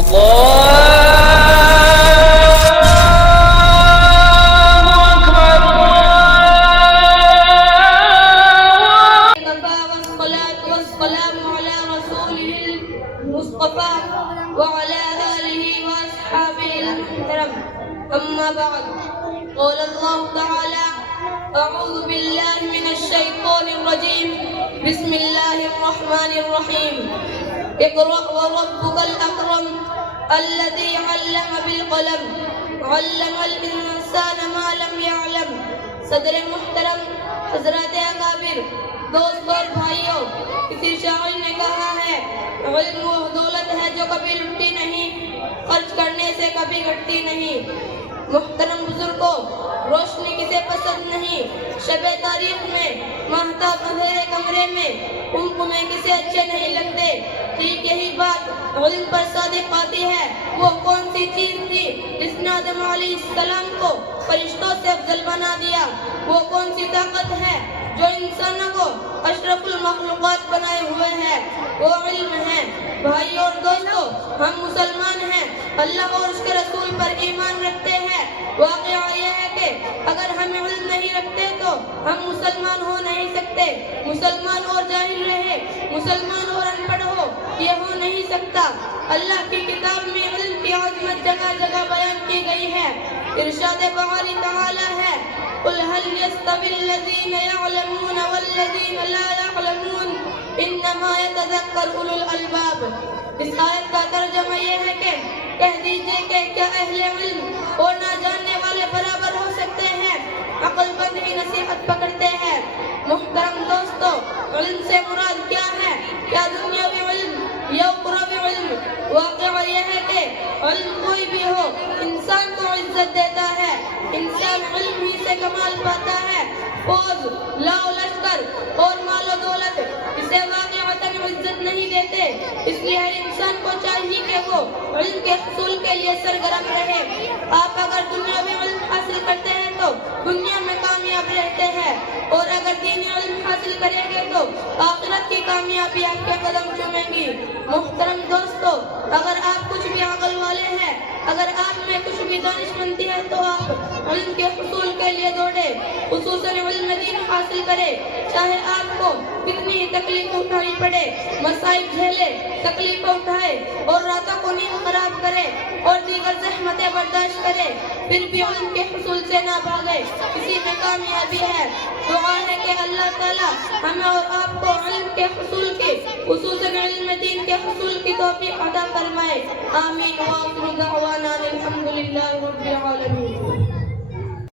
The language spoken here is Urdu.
أما بعد قال الله تعالى أعوذ بالله من الشيطان الرجيم بسم الله الرحمن الرحيم اقرأ وربك الأكرم الذي علم بالقلم علم الإنسان ما لم يعلم. صدر محترم حضرات اکابر دوستوں اور بھائیوں، کسی شاعر نے کہا ہے علم وہ دولت ہے جو کبھی لٹتی نہیں، خرچ کرنے سے کبھی گھٹتی نہیں. محترم بزرگوں، روشنی کسے پسند نہیں؟ شب تاریخ میں ماہتاب اندھیرے کمرے میں میں کسے اچھے نہیں لگتے؟ ٹھیک یہی بات علم پر صادق آتی ہے. وہ کون سی چیز تھی جس نے آدم علیہ السلام کو فرشتوں سے افضل بنا دیا؟ وہ کون سی طاقت ہے جو انسانوں کو اشرف المخلوقات بنائے ہوئے ہے؟ وہ علم ہے. بھائیوں اور دوستوں، ہم مسلمان ہیں، اللہ اور اس کے رسول پر ایمان رکھتے ہیں. واقعہ یہ ہے کہ اگر ہم علم نہیں رکھتے تو ہم مسلمان ہو نہیں سکتے. مسلمان اور جاہل رہے، مسلمان اور ان پڑھ ہو، یہ ہو نہیں سکتا. اللہ کی کتاب میں علم کی عظمت جگہ جگہ بیان کی گئی ہے. ارشاد باری تعالی ہے قل هل يستوي الذين يعلمون والذين لا يعلمون انما يتذكر اولو الالباب. اس آیت کا ترجمہ یہ ہے کہ کہہ دیجئے کہ کیا اہل علم اور نہ جاننے والے برابر ہو سکتے ہیں؟ عقل مند ہی نصیحت پکڑتے ہیں. محترم دوستو، علم سے مراد کیا ہے؟ کیا دنیاوی علم یا اخروی علم؟ واقعہ یہ ہے کہ علم کوئی بھی ہو انسان کو عزت دیتا ہے. انسان علم ہی سے کمال پاتا ہے. فوج، لاؤ لشکر اور مال و دولت اسے واقعتاً عزت نہیں دیتے. اس لیے ہر انسان کو چاہیے کہ وہ علم کے حصول کے لیے سرگرم رہے. آپ اگر دنیاوی علم حاصل کرتے ہیں تو دنیا میں کامیاب رہتے ہیں، اور اگر دینی علم حاصل کریں گے تو آخرت کی کامیابی آپ کے قدم چومیں گی. محترم دوستو، اگر آپ کچھ بھی عقل والے ہیں، اگر آپ میں کچھ بھی دانش مندی ہے تو آپ علم کے حصول کے لیے دوڑے، خصوصاً علم دین حاصل کرے. چاہے آپ کو کتنی ہی تکلیف اٹھانی پڑے، مصائب جھیلے، تکلیف اٹھائے اور راتوں کو نیند خراب کرے اور دیگر زحمتیں برداشت کرے، پھر بھی علم کے حصول سے نہ بھاگے. اسی میں کامیابی ہے. دعا ہے کہ اللہ تعالیٰ ہمیں اور آپ کو علم کے حصول کی، خصوصاً علم دین کے حصول کی توفیق عطا فرمائے. آمین. وآخر دعوانا الحمدللہ رب العالمین.